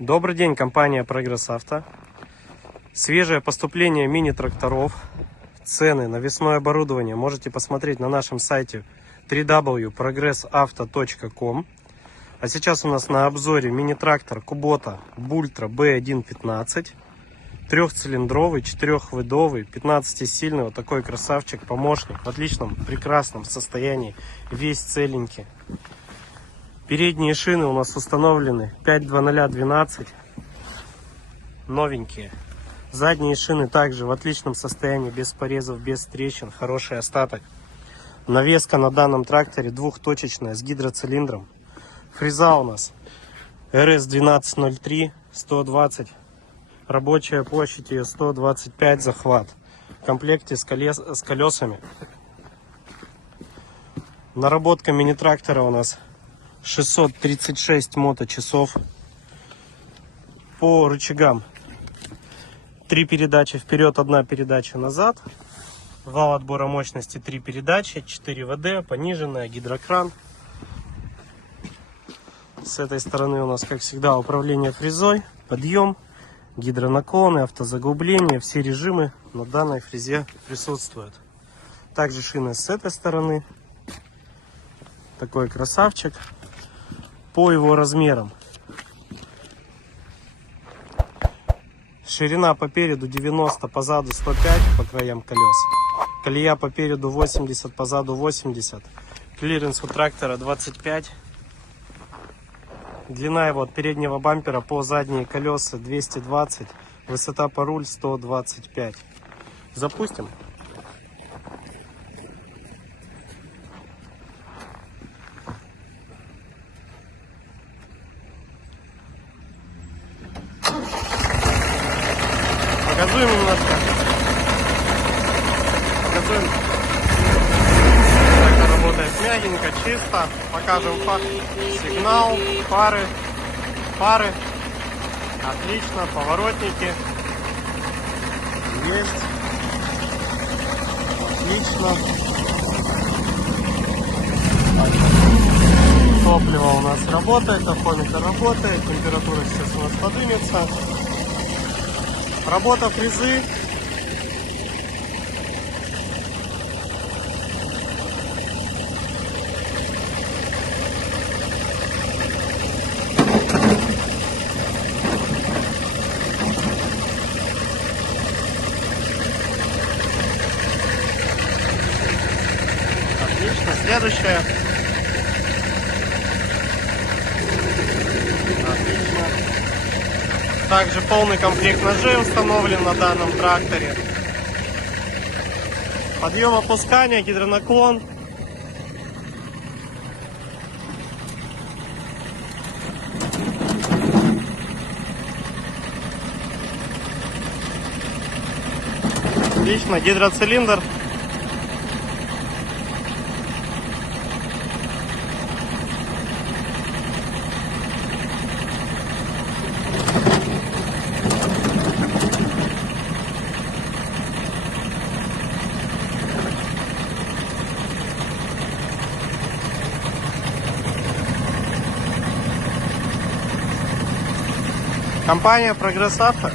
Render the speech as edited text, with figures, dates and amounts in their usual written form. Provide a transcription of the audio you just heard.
Добрый день, компания Прогресс Авто. Свежее поступление мини-тракторов. Цены на навесное оборудование можете посмотреть на нашем сайте www.progressauto.com. А сейчас у нас на обзоре мини-трактор Kubota Bultra B1.15. Трехцилиндровый, 4-выдовый, 15-сильный. Вот такой красавчик, помощник. В отличном, прекрасном состоянии. Весь целенький. Передние шины у нас установлены 5.0012, новенькие. Задние шины также в отличном состоянии, без порезов, без трещин, хороший остаток. Навеска на данном тракторе двухточечная с гидроцилиндром. Фреза у нас RS1203, 120, рабочая площадь ее 125, захват. В комплекте с колесами. Наработка мини-трактора у нас 636 моточасов. По рычагам 3 передачи вперед, 1 передача назад. Вал отбора мощности 3 передачи, 4 ВД, пониженная, гидрокран. С этой стороны у нас, как всегда, управление фрезой, подъем, гидронаклоны, автозаглубление. Все режимы на данной фрезе присутствуют. Также шины с этой стороны. Такой красавчик. По его размерам: ширина по переду 90, по заду 105 по краям колес. Колея по переду 80, по заду 80. Клиренс у трактора 25. Длина его от переднего бампера по задние колеса 220. Высота по руль 125. Запустим. Газуем немножко. Газуем. Так, работает мягенько, чисто. Покажем сигнал, фары. Отлично, поворотники. Есть. Отлично. Топливо у нас работает, тахометр работает. Температура сейчас у нас поднимется. Работа фрезы. Отлично. Следующая. Отлично. Также полный комплект ножей установлен на данном тракторе. Подъем, опускание, гидронаклон. Отлично, гидроцилиндр. Компания Прогресс Авто.